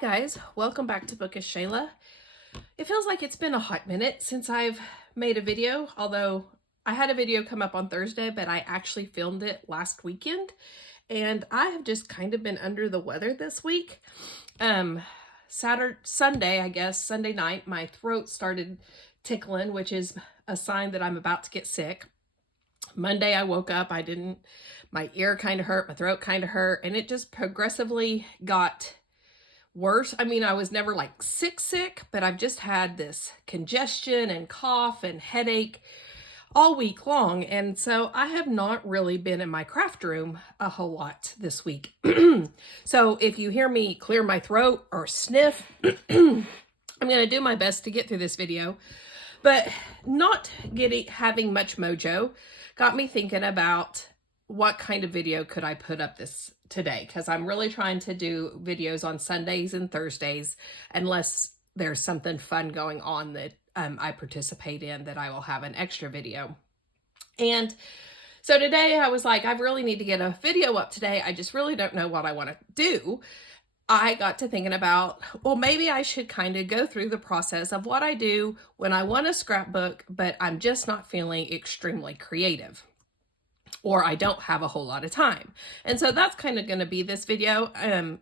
guys, welcome back to Bookish Shayla. It feels like it's been a hot minute since I've made a video, although I had a video come up on Thursday, but I actually filmed it last weekend, and I have just kind of been under the weather this week. Sunday night, my throat started tickling, which is a sign that I'm about to get sick. Monday, I woke up, my ear kind of hurt, my throat kind of hurt, and it just progressively got worse. I mean, I was never like sick, but I've just had this congestion and cough and headache all week long. And so I have not really been in my craft room a whole lot this week. So if you hear me clear my throat or sniff, I'm going to do my best to get through this video, but not having much mojo got me thinking about what kind of video could I put up today, because I'm really trying to do videos on Sundays and Thursdays unless there's something fun going on that I participate in, that I will have an extra video. And so today I was like, I really need to get a video up today. I just really don't know what I want to do. I got to thinking about, well, maybe I should kind of go through the process of what I do when I want to scrapbook, but I'm just not feeling extremely creative, or I don't have a whole lot of time. And so that's kind of going to be this video.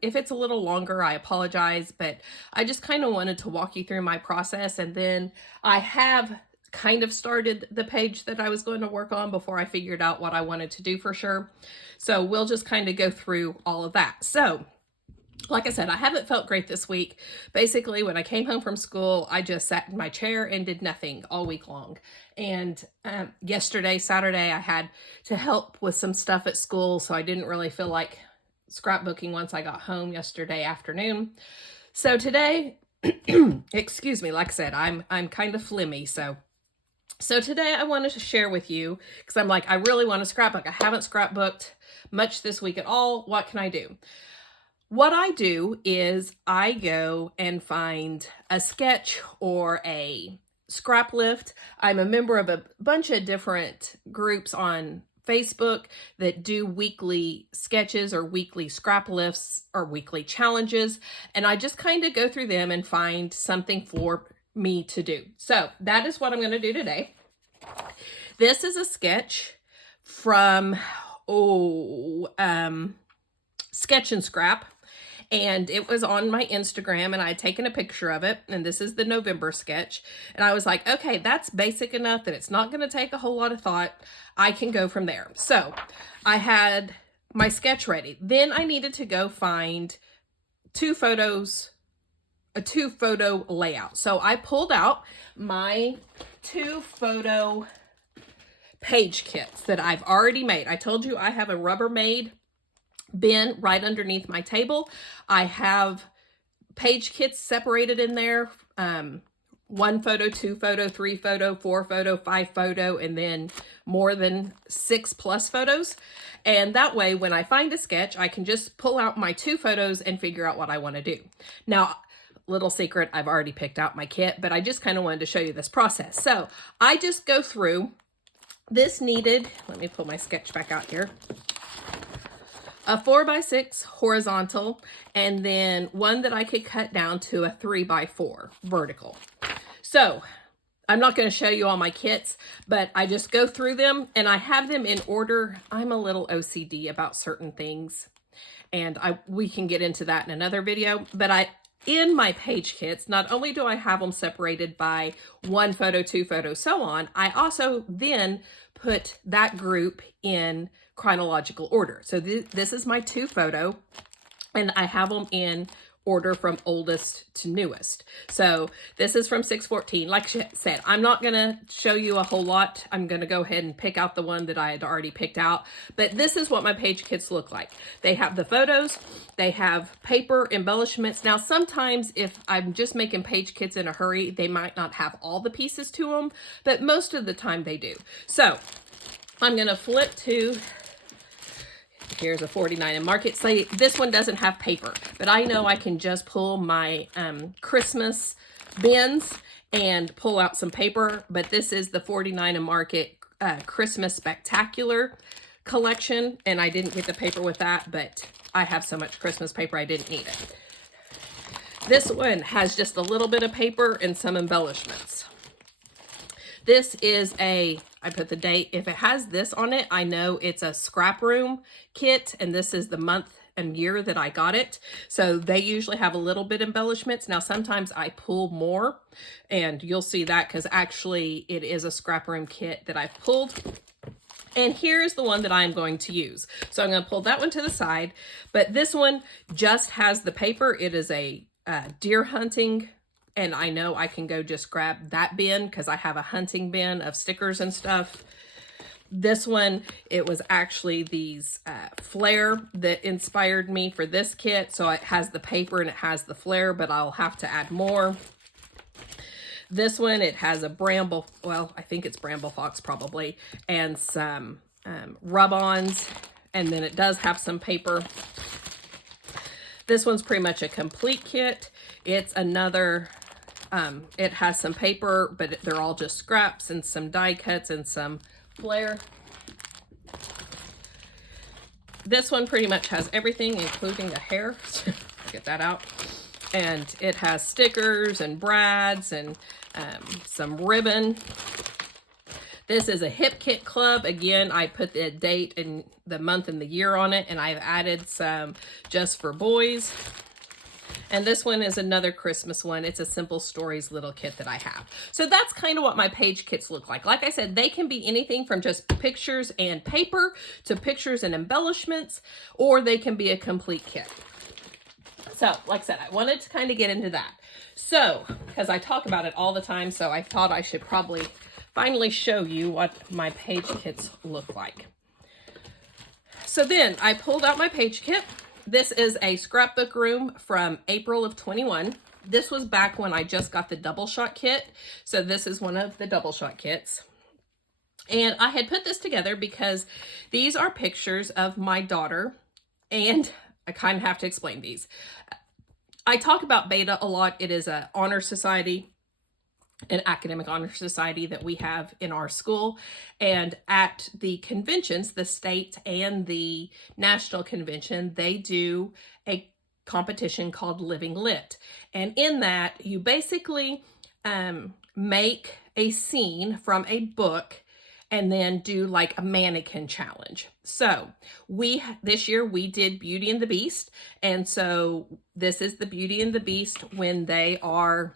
If it's a little longer, I apologize, but I just kind of wanted to walk you through my process. And then I have kind of started the page that I was going to work on before I figured out what I wanted to do for sure. So we'll just kind of go through all of that. So like I said, I haven't felt great this week. Basically, when I came home from school, I just sat in my chair and did nothing all week long. And yesterday, Saturday, I had to help with some stuff at school, so I didn't really feel like scrapbooking once I got home yesterday afternoon. So today, excuse me, like I said, I'm kind of phlegmy, so today I wanted to share with you, because I'm like, I really want to scrapbook. I haven't scrapbooked much this week at all. What can I do? What I do is I go and find a sketch or a scrap lift. I'm a member of a bunch of different groups on Facebook that do weekly sketches or weekly scrap lifts or weekly challenges. And I just kind of go through them and find something for me to do. So that is what I'm going to do today. This is a sketch from, Sketch and Scrap. And it was on my Instagram, and I had taken a picture of it, and this is the November sketch. And I was like, okay, that's basic enough that it's not going to take a whole lot of thought. I can go from there. So I had my sketch ready. Then I needed to go find a 2-photo layout. So I pulled out my 2-photo page kits that I've already made. I told you I have a Rubbermaid bin right underneath my table. I have page kits separated in there. 1 photo, 2 photo, 3 photo, 4 photo, 5 photo, and then more than 6+ photos. And that way, when I find a sketch, I can just pull out my 2 photos and figure out what I want to do. Now, little secret, I've already picked out my kit, but I just kind of wanted to show you this process. So I just go through. This needed, let me pull my sketch back out here, a 4x6 horizontal, and then one that I could cut down to a 3x4 vertical. So I'm not going to show you all my kits, but I just go through them and I have them in order. I'm a little OCD about certain things, and we can get into that in another video. But in my page kits, not only do I have them separated by 1 photo, 2 photos, so on, I also then put that group in chronological order. So this is my 2 photo, and I have them in order from oldest to newest. So this is from 6/14. Like I said, I'm not going to show you a whole lot. I'm going to go ahead and pick out the one that I had already picked out. But this is what my page kits look like. They have the photos. They have paper embellishments. Now, sometimes if I'm just making page kits in a hurry, they might not have all the pieces to them, but most of the time they do. So I'm going to flip to, here's a 49 and mark it. Say this one doesn't have paper, but I know I can just pull my Christmas bins and pull out some paper. But this is the 49 and Market Christmas Spectacular collection, and I didn't get the paper with that, but I have so much Christmas paper I didn't need it. This one has just a little bit of paper and some embellishments. This is I put the date. If it has this on it, I know it's a scrap room kit, and this is the month and year that I got it. So they usually have a little bit embellishments. Now, sometimes I pull more, and you'll see that because actually it is a scrap room kit that I've pulled. And here's the one that I'm going to use. So I'm going to pull that one to the side, but this one just has the paper. It is a deer hunting, and I know I can go just grab that bin because I have a hunting bin of stickers and stuff. This one, it was actually these flare that inspired me for this kit. So it has the paper and it has the flare, but I'll have to add more. This one, it has a bramble, well, I think it's bramble fox probably, and some rub-ons, and then it does have some paper. This one's pretty much a complete kit. It's another, it has some paper, but they're all just scraps and some die cuts and some flare. This one pretty much has everything, including a hair. Get that out. And it has stickers and brads and some ribbon. This is a Hip Kit Club. Again, I put the date and the month and the year on it, and I've added some just for boys. And this one is another Christmas one. It's a Simple Stories little kit that I have. So that's kind of what my page kits look like. Like I said, they can be anything from just pictures and paper to pictures and embellishments, or they can be a complete kit. So, like I said, I wanted to kind of get into that. So, because I talk about it all the time, so I thought I should probably finally show you what my page kits look like. So then I pulled out my page kit. This is a scrapbook room from April of 21. This was back when I just got the double shot kit. So this is one of the double shot kits. And I had put this together because these are pictures of my daughter, and I kind of have to explain these. I talk about Beta a lot. It is an honor society, an academic honor society that we have in our school. And at the conventions, the state and the national convention, they do a competition called Living Lit. And in that, you basically make a scene from a book and then do like a mannequin challenge. So this year we did Beauty and the Beast. And so this is the Beauty and the Beast when the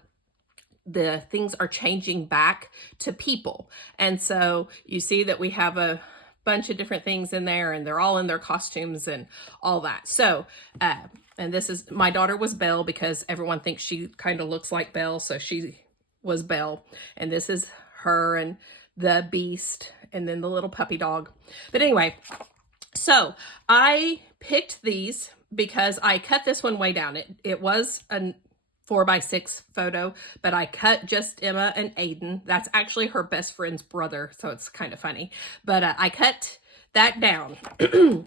things are changing back to people. And so you see that we have a bunch of different things in there, and they're all in their costumes and all that. So, and this is, my daughter was Belle because everyone thinks she kind of looks like Belle. So she was Belle. And this is her and the Beast, and then the little puppy dog. But anyway, so I picked these because I cut this one way down. It was a 4x6 photo, but I cut just Emma and Aiden. That's actually her best friend's brother, so it's kind of funny. But I cut that down.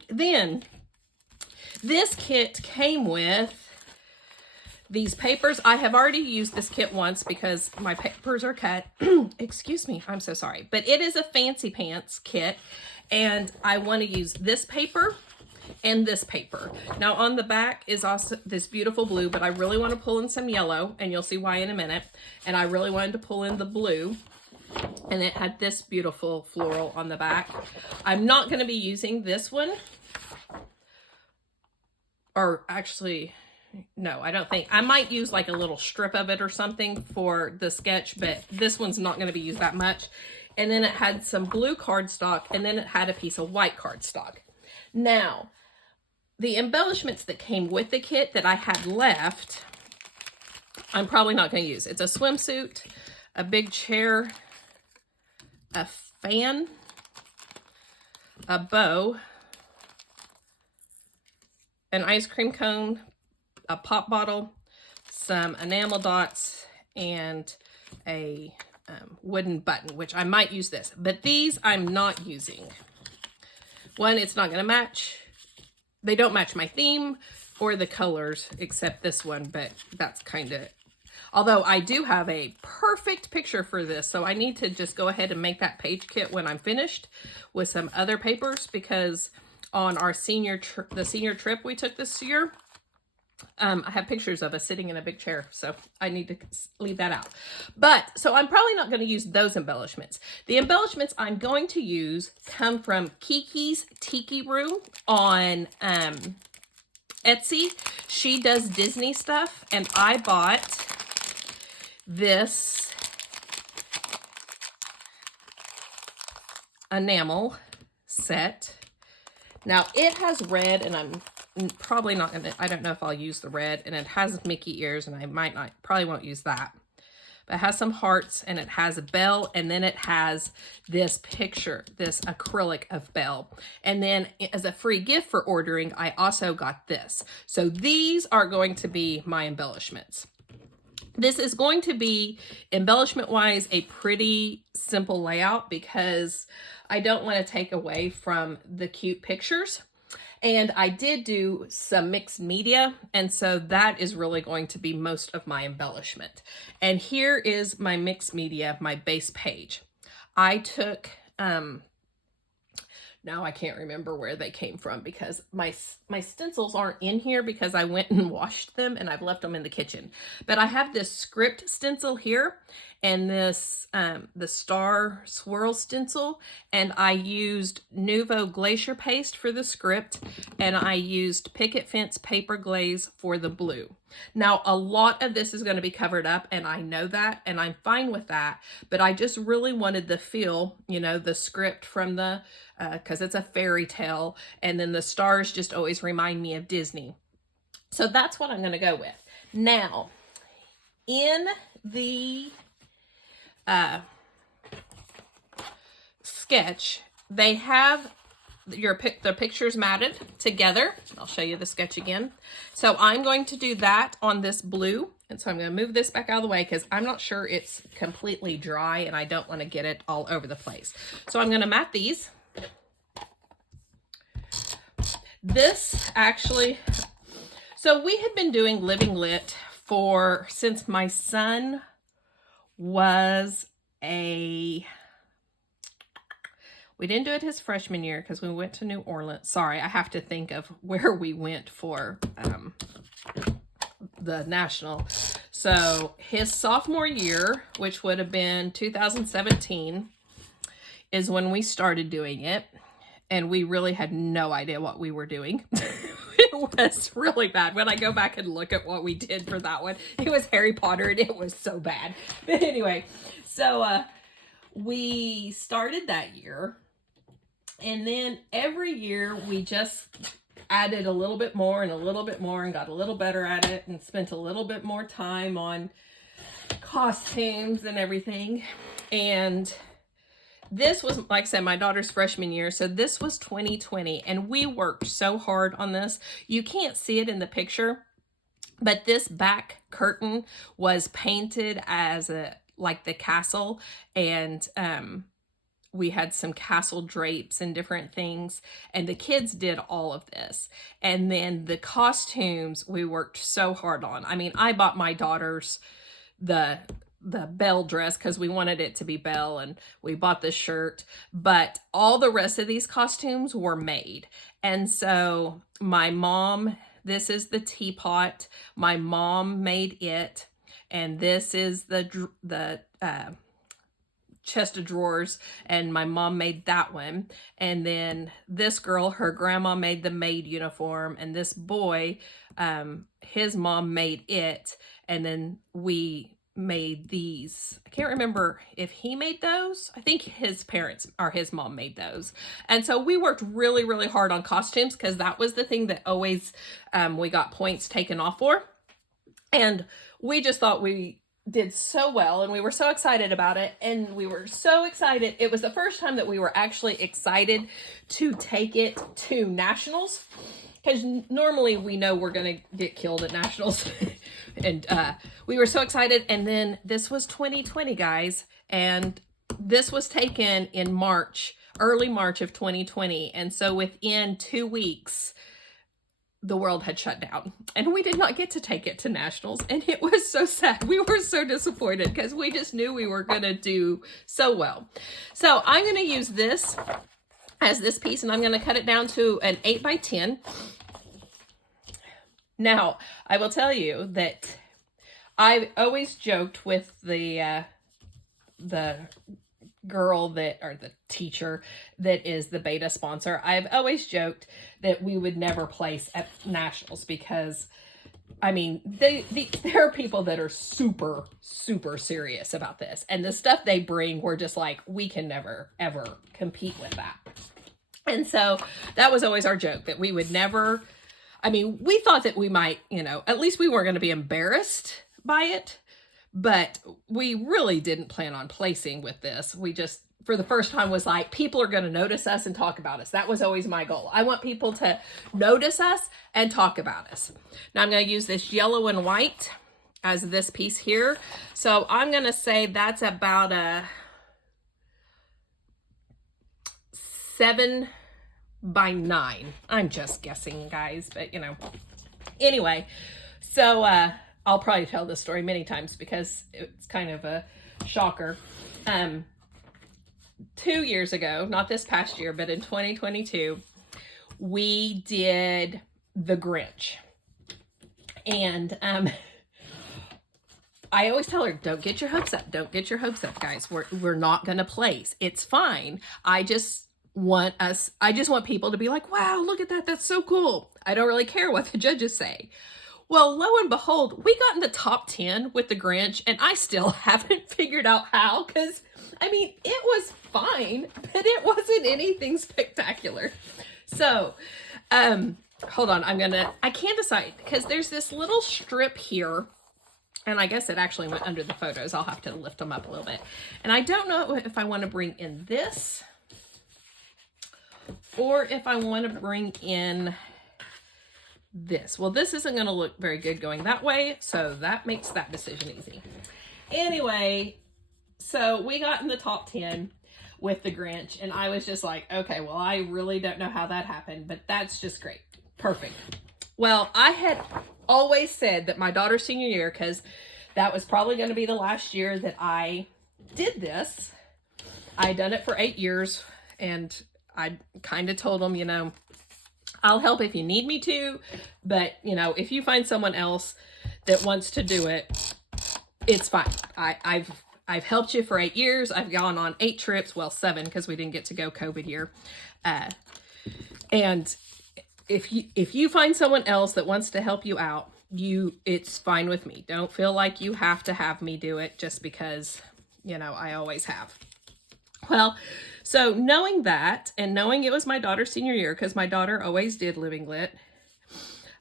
Then this kit came with these papers. I have already used this kit once because my papers are cut. Excuse me, I'm so sorry. But it is a Fancy Pants kit, and I want to use this paper and this paper. Now on the back is also this beautiful blue, but I really want to pull in some yellow, and you'll see why in a minute. And I really wanted to pull in the blue, and it had this beautiful floral on the back. I'm not going to be using this one, or actually, no, I don't think. I might use like a little strip of it or something for the sketch, but this one's not going to be used that much. And then it had some blue cardstock, and then it had a piece of white cardstock. Now, the embellishments that came with the kit that I had left, I'm probably not going to use. It's a swimsuit, a big chair, a fan, a bow, an ice cream cone, a pop bottle, some enamel dots, and a wooden button, which I might use this. But these I'm not using. One, it's not going to match. They don't match my theme or the colors, except this one, but that's kind of... Although I do have a perfect picture for this, so I need to just go ahead and make that page kit when I'm finished with some other papers, because on our the senior trip we took this year, I have pictures of us sitting in a big chair, so I need to leave that out. But, so I'm probably not going to use those embellishments. The embellishments I'm going to use come from Kiki's Tiki Room on Etsy. She does Disney stuff, and I bought this enamel set. Now, it has red, and I'm probably not gonna, I don't know if I'll use the red, and it has Mickey ears, and I might not, probably won't use that. But it has some hearts, and it has a bell, and then it has this picture, this acrylic of Belle. And then as a free gift for ordering, I also got this. So these are going to be my embellishments. This is going to be, embellishment-wise, a pretty simple layout because I don't want to take away from the cute pictures. And I did do some mixed media, and so that is really going to be most of my embellishment. And here is my mixed media, my base page. I took, now I can't remember where they came from because my stencils aren't in here because I went and washed them and I've left them in the kitchen. But I have this script stencil here and this, the star swirl stencil, and I used Nuvo Glacier Paste for the script, and I used Picket Fence Paper Glaze for the blue. Now, a lot of this is going to be covered up, and I know that, and I'm fine with that, but I just really wanted the feel, you know, the script from the, because it's a fairy tale, and then the stars just always remind me of Disney. So that's what I'm going to go with. Now, in the sketch, they have the pictures matted together. I'll show you the sketch again. So I'm going to do that on this blue. And so I'm going to move this back out of the way because I'm not sure it's completely dry and I don't want to get it all over the place. So I'm going to mat these. This actually, so we had been doing Living Lit since my son was we didn't do it his freshman year because we went to New Orleans. Sorry, I have to think of where we went for the national. So his sophomore year, which would have been 2017, is when we started doing it. And we really had no idea what we were doing. It was really bad. When I go back and look at what we did for that one, it was Harry Potter and it was so bad. But anyway, so we started that year. And then every year we just added a little bit more and a little bit more and got a little better at it and spent a little bit more time on costumes and everything. And this was, like I said, my daughter's freshman year. So this was 2020 and we worked so hard on this. You can't see it in the picture, but this back curtain was painted as like the castle, and we had some castle drapes and different things, and the kids did all of this. And then the costumes we worked so hard on. I mean, I bought my daughters the Belle dress because we wanted it to be Belle, and we bought this shirt, but all the rest of these costumes were made. And so my mom, this is the teapot, my mom made it, and this is the chest of drawers, and my mom made that one. And then this girl, her grandma made the maid uniform, and this boy, his mom made it, and then we made these. I can't remember if he made those. I think his parents or his mom made those. And so we worked really, really hard on costumes because that was the thing that always we got points taken off for. And we just thought we did so well, and we were so excited about it, and we were so excited. It was the first time that we were actually excited to take it to nationals, because normally we know we're going to get killed at nationals. And we were so excited. And then this was 2020, guys, and this was taken in March, early March of 2020. And so within 2 weeks, the world had shut down, and we did not get to take it to nationals. And it was so sad. We were so disappointed because we just knew we were going to do so well. So I'm going to use this as this piece, and I'm going to cut it down to an 8 by 10. Now, I will tell you that I've always joked with the girl that, or the teacher that is the beta sponsor. I've always joked that we would never place at nationals because, I mean, there are people that are super, super serious about this. And the stuff they bring, we're just like, we can never, ever compete with that. And so that was always our joke, that we would never, I mean, we thought that we might, you know, at least we weren't going to be embarrassed by it. But we really didn't plan on placing with this. We just, for the first time, was like, people are going to notice us and talk about us. That was always my goal. I want people to notice us and talk about us. Now I'm going to use this yellow and white as this piece here. So I'm going to say that's about a 7 by 9. I'm just guessing, guys, but you know. Anyway, so I'll probably tell this story many times because it's kind of a shocker. 2 years ago, not this past year, but in 2022, we did The Grinch. And I always tell her, don't get your hopes up. Don't get your hopes up, guys. We're not going to place. It's fine. I just want people to be like, wow, look at that. That's so cool. I don't really care what the judges say. Well, lo and behold, we got in the top 10 with The Grinch, and I still haven't figured out how, because, I mean, it was fine, but it wasn't anything spectacular. So, hold on, I can't decide, because there's this little strip here, and I guess it actually went under the photos. I'll have to lift them up a little bit. And I don't know if I want to bring in this, or if I want to bring in this. Well, this isn't going to look very good going that way, so that makes that decision easy. Anyway, so we got in the top 10 with The Grinch, and I was just like, okay, well, I really don't know how that happened, but that's just great. Perfect. Well, I had always said that my daughter's senior year, because that was probably going to be the last year that I did this. I'd done it for 8 years, and I kind of told them, you know, I'll help if you need me to, but, you know, if you find someone else that wants to do it, it's fine. I've helped you for 8 years. I've gone on 8 trips, well, 7, because we didn't get to go COVID year. And if you find someone else that wants to help you out, it's fine with me. Don't feel like you have to have me do it just because, you know, I always have. Well, so knowing that, and knowing it was my daughter's senior year, because my daughter always did Living Lit,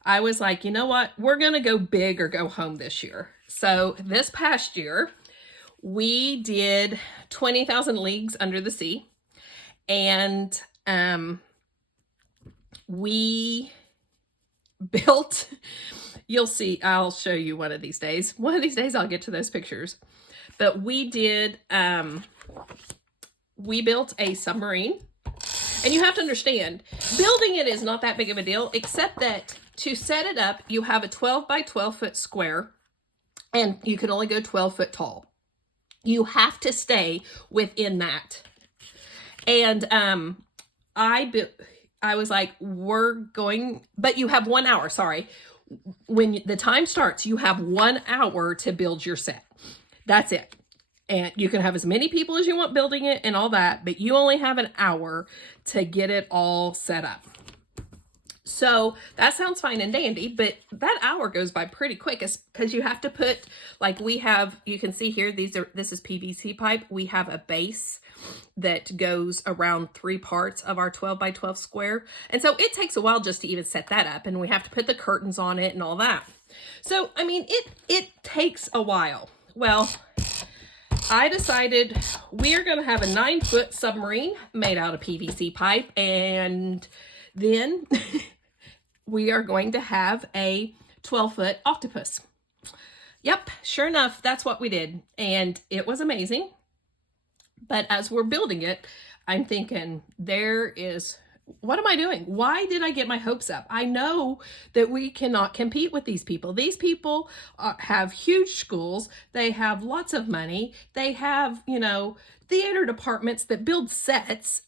I was like, you know what? We're going to go big or go home this year. So this past year, we did 20,000 Leagues Under the Sea. And we built, you'll see, I'll show you one of these days. One of these days I'll get to those pictures. But we did... we built a submarine, and you have to understand, building it is not that big of a deal, except that to set it up, you have a 12 by 12 foot square, and you can only go 12 foot tall. You have to stay within that. And I was like, we're going, but you have 1 hour, sorry. When the time starts, you have 1 hour to build your set. That's it. And you can have as many people as you want building it and all that, but you only have an hour to get it all set up. So that sounds fine and dandy, but that hour goes by pretty quick because you have to put, like we have, you can see here, this is PVC pipe. We have a base that goes around 3 parts of our 12 by 12 square. And so it takes a while just to even set that up, and we have to put the curtains on it and all that. So, I mean, it takes a while. Well, I decided we're going to have a 9-foot submarine made out of PVC pipe, and then we are going to have a 12-foot octopus. Yep, sure enough, that's what we did, and it was amazing. But as we're building it, I'm thinking, what am I doing? Why did I get my hopes up? I know that we cannot compete with these people. These people have huge schools. They have lots of money. They have, you know, theater departments that build sets.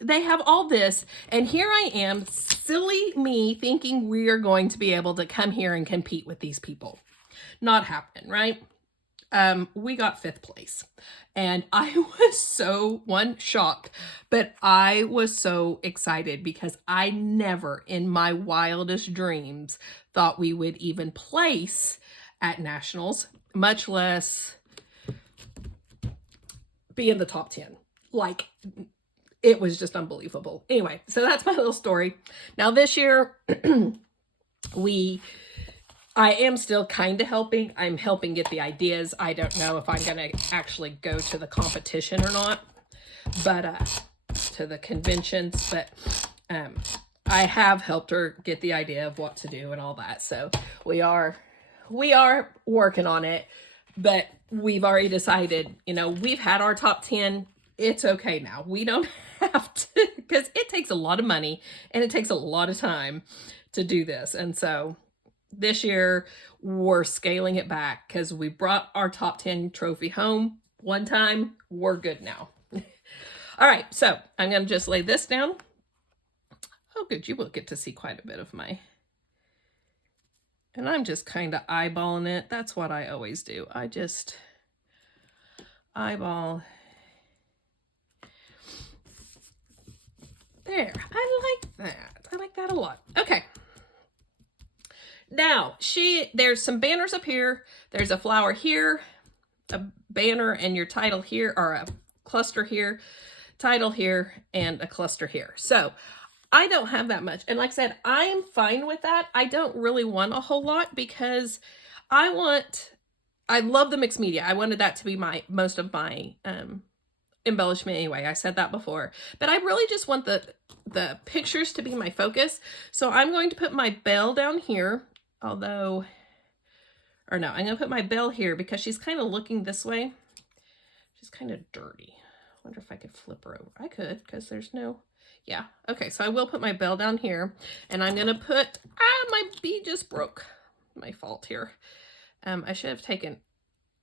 They have all this, and here I am, silly me, thinking we are going to be able to come here and compete with these people. Not happening, right? We got 5th place, and I was so shocked, but I was so excited because I never in my wildest dreams thought we would even place at nationals, much less be in the top 10. Like, it was just unbelievable. Anyway, so that's my little story. Now this year, I am still kind of helping. I'm helping get the ideas. I don't know if I'm going to actually go to the competition or not, but to the conventions, but I have helped her get the idea of what to do and all that. So we are working on it, but we've already decided, you know, we've had our top 10. It's okay now. We don't have to, because it takes a lot of money and it takes a lot of time to do this. And so this year we're scaling it back because we brought our top 10 trophy home one time. We're good now. All right, so I'm going to just lay this down. Oh, good. You will get to see quite a bit of my... And I'm just kind of eyeballing it. That's what I always do. I just eyeball. There. I like that. I like that a lot. Okay. Now, there's some banners up here. There's a flower here, a banner, and your title here, or a cluster here, title here, and a cluster here. So I don't have that much. And like I said, I'm fine with that. I don't really want a whole lot because I love the mixed media. I wanted that to be most of my embellishment anyway. I said that before, but I really just want the pictures to be my focus. So I'm going to put my bell down here, I'm going to put my bell here because she's kind of looking this way. She's kind of dirty. I wonder if I could flip her over. I could, because there's no... Yeah, okay, so I will put my bell down here, and I'm going to put... my bee just broke. My fault here. I should have taken...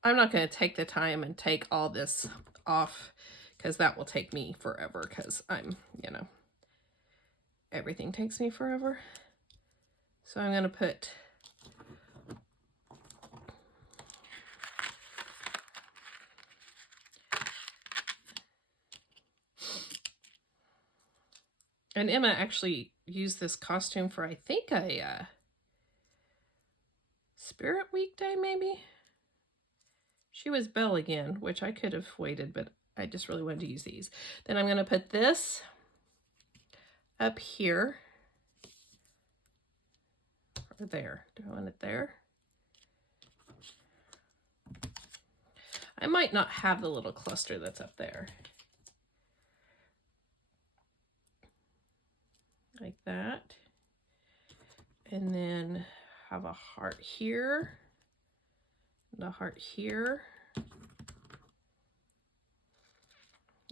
I'm not going to take the time and take all this off, because that will take me forever, because I'm, everything takes me forever. So I'm going to put... And Emma actually used this costume for, I think, a Spirit Week day, maybe? She was Belle again, which I could have waited, but I just really wanted to use these. Then I'm going to put this up here. Or there. Do I want it there? I might not have the little cluster that's up there. Like that. And then have a heart here. And a heart here.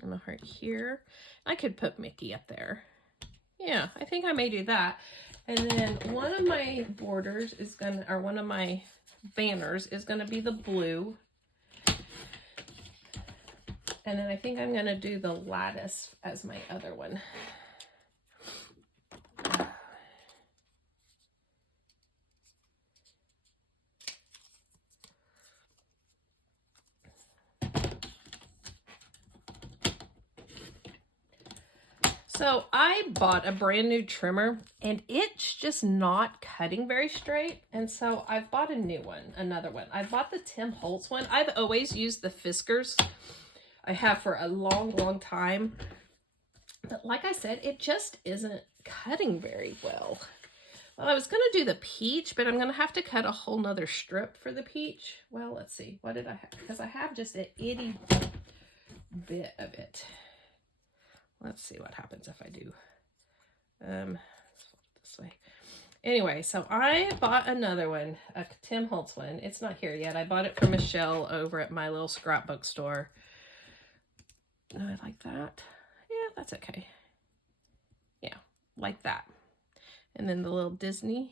And a heart here. I could put Mickey up there. Yeah, I think I may do that. And then one of my borders is gonna, or one of my banners is gonna be the blue. And then I think I'm gonna do the lattice as my other one. So I bought a brand new trimmer and it's just not cutting very straight. And so I've bought a new one, another one. I bought the Tim Holtz one. I've always used the Fiskars. I have for a long, long time. But like I said, it just isn't cutting very well. Well, I was going to do the peach, but I'm going to have to cut a whole nother strip for the peach. Well, let's see. What did I have? Because I have just an itty bit of it. Let's see what happens if I do. This way. Anyway, so I bought another one, a Tim Holtz one. It's not here yet. I bought it from Michelle over at my little scrapbook store. Oh, I like that. Yeah, that's okay. Yeah, like that. And then the little Disney,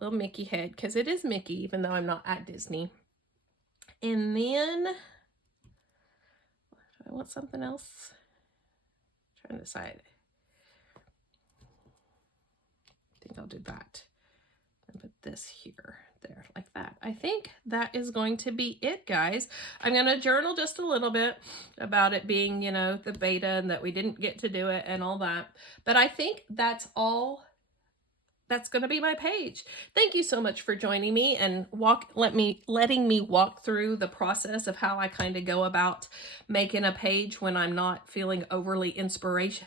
little Mickey head, because it is Mickey, even though I'm not at Disney. And then I want something else? I'm trying to decide. I think I'll do that. And put this here, there, like that. I think that is going to be it, guys. I'm going to journal just a little bit about it being, you know, the beta and that we didn't get to do it and all that. But I think that's all. That's going to be my page. Thank you so much for joining me and letting me walk through the process of how I kind of go about making a page when I'm not feeling over inspirational,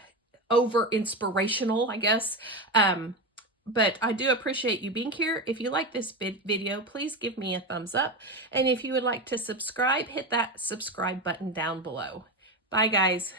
I guess. But I do appreciate you being here. If you like this video, please give me a thumbs up. And if you would like to subscribe, hit that subscribe button down below. Bye, guys.